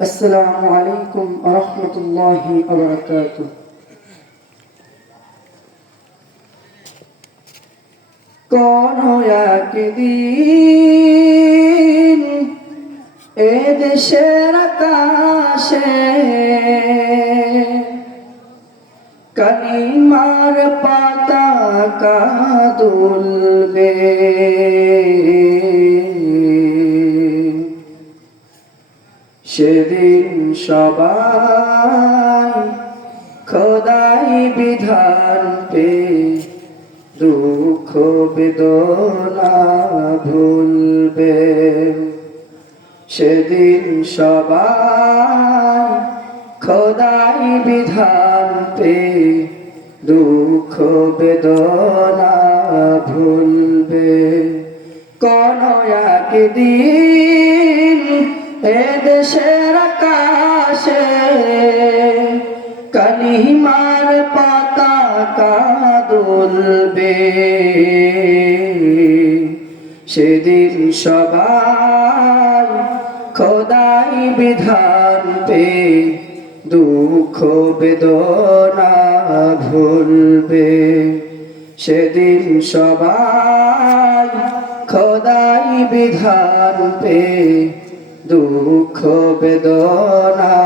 السلام عليكم ورحمة الله وبركاته। কোনো একদিন এ দেশের আকাশে কালিমার পতাকা দুলবে, সেদিন সবাই খোদাই বিধান পে দুঃখ বেদনা ভুলবে। সেদিন সবাই খোদাই বিধান পে দুঃখ বেদনা ভুলবে। কোন একদিন এ দেশের আকাশে কালিমার পতাকা দুলবে, সেদিন সবাই খোদাই বিধান পে দুঃখ বেদনা ভুলবে। সেদিন সবাই খোদাই বিধান পে দুঃখ বেদনা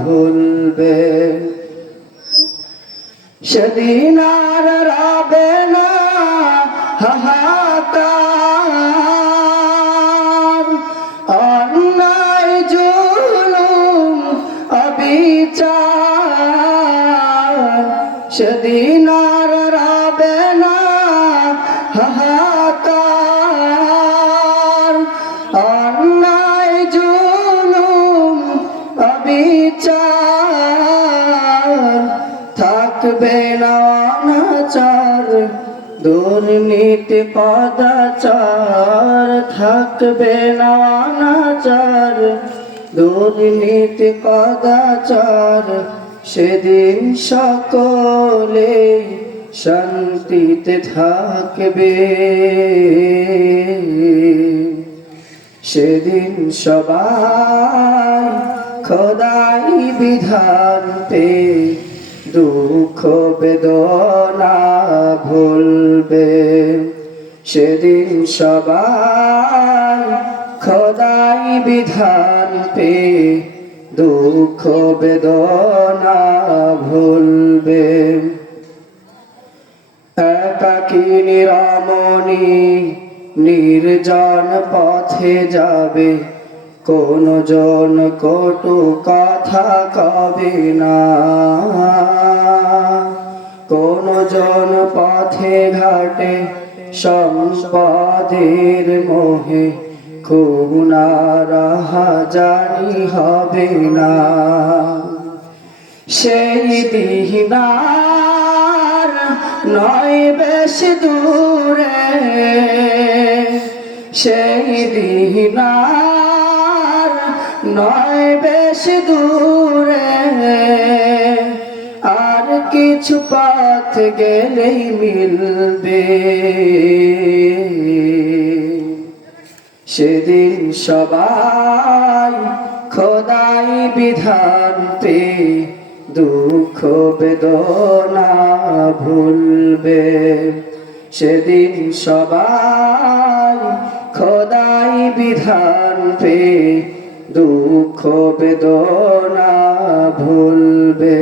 ভুলবে। সেদিন আর রবে না হাহাকার, অন্যায় জুলুম অবিচার। সেদিন আর রবে না হাহাকার, অন্যায় জুলুম অবিচার। থাকবে না অনাচার দুর্নীতি কদাচার, থাকবে না অনাচার দুর্নীতি কদাচার। সেদিন সকলে শান্তিতে থাকবে, সেদিন সবাই খোদাই বিধান পে দুঃখ বেদনা ভুলবে। সেদিন সবাই খোদাই বিধান পে দুঃখ বেদনা ভুলবে। একাকিনী রমণী নির্জন পথে যাবে, কোন জন কটু কথা কবে না। কোন জন পথে ঘাটে সম্পদের মোহে খুনারাহাজানি হবে না। সেই দিন আর নয় বেশ দূরে, সেই দিন আর নয় বেশ দূরে। আর কিছু পথ গেলেই মিলবে, সেদিন সবাই খোদাই বিধান পে দুঃখ বেদনা ভুলবে। সেদিন সবাই খোদাই বিধান পে দুঃখ বেদনা ভুলবে।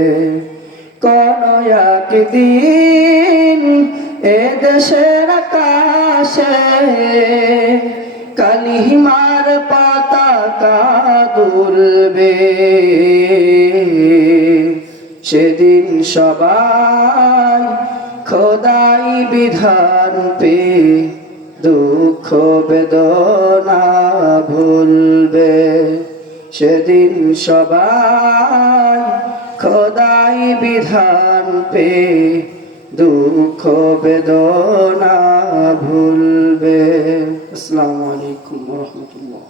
কোন একদিন এ দেশের আকাশে কালিমার পতাকা দুলবে, সেদিন সবাই খোদাই বিধান পে দুঃখ বেদনা ভুলবে। সেদিন সবাই খোদাই বিধান পে দুঃখ বেদনা ভুলবে। আসসালামু আলাইকুম ওয়া রাহমাতুল্লাহ।